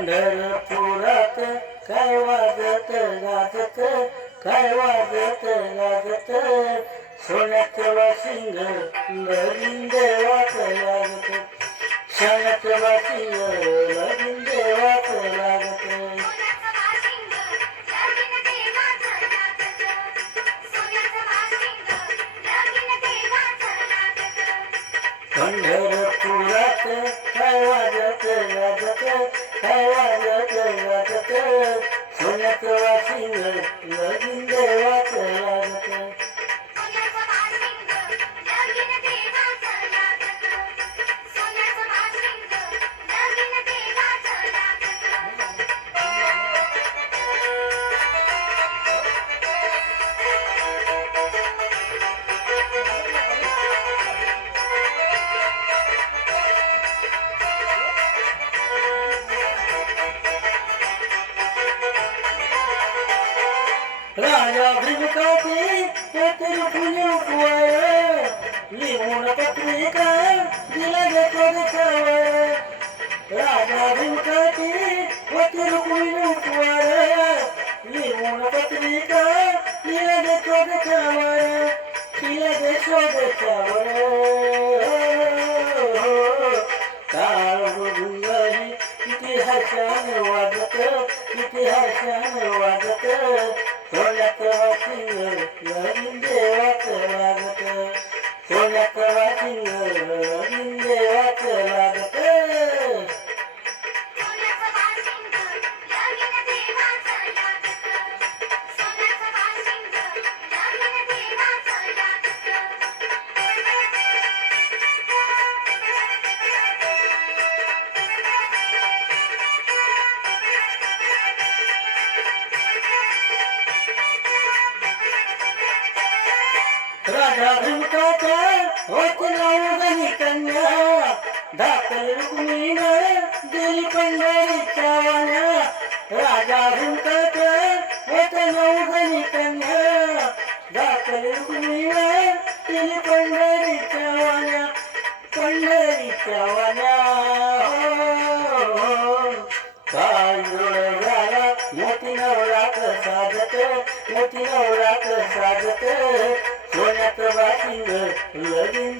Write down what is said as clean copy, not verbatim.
पंढरपुरात काय वाजत गाजत, काय वाजत गाजत, सोन्याचं वाशिंग लगीन देवाच लागत, सोन्याचं वाशिंग लगीन देवाच लागत. पंढरपुरात काय वाजत गाजत, काय वाजत गाजत, सोन्याचं वाशिंग लगीन देवाच लागत. राजा भिमकाची पत्री फुली उपवाय, लिहून पत्रिका दिला देतो देखावाय. राजा भिमकाची पत्री फुली उपवाय, लिहून पत्रिका दिला देतो देखावाय, दिला देतो देखावाय. काळ गुंगाही किती हर्षान वाजत, किती हर्षान वाजत, सोन्याचं वाशिंग लगीन देवाच लागत, सोन्याचं वाशिंग लगीन देवाच लागत. राजा भिमकाचा होत नवगणी कन्या, दाखल रुक्मिणीनं दिली पंढरीच्या वाण्या. राजा भिमकाचा होत नवगणी कन्या, दाखल रुक्मिणीनं दिली पंढरीच्या वाण्या, पंढरीच्या वाण्या. काय जोड झाला मोती नवरात साजत, मोती नवरात साजत, सोन्याचं वाशिंग लगीन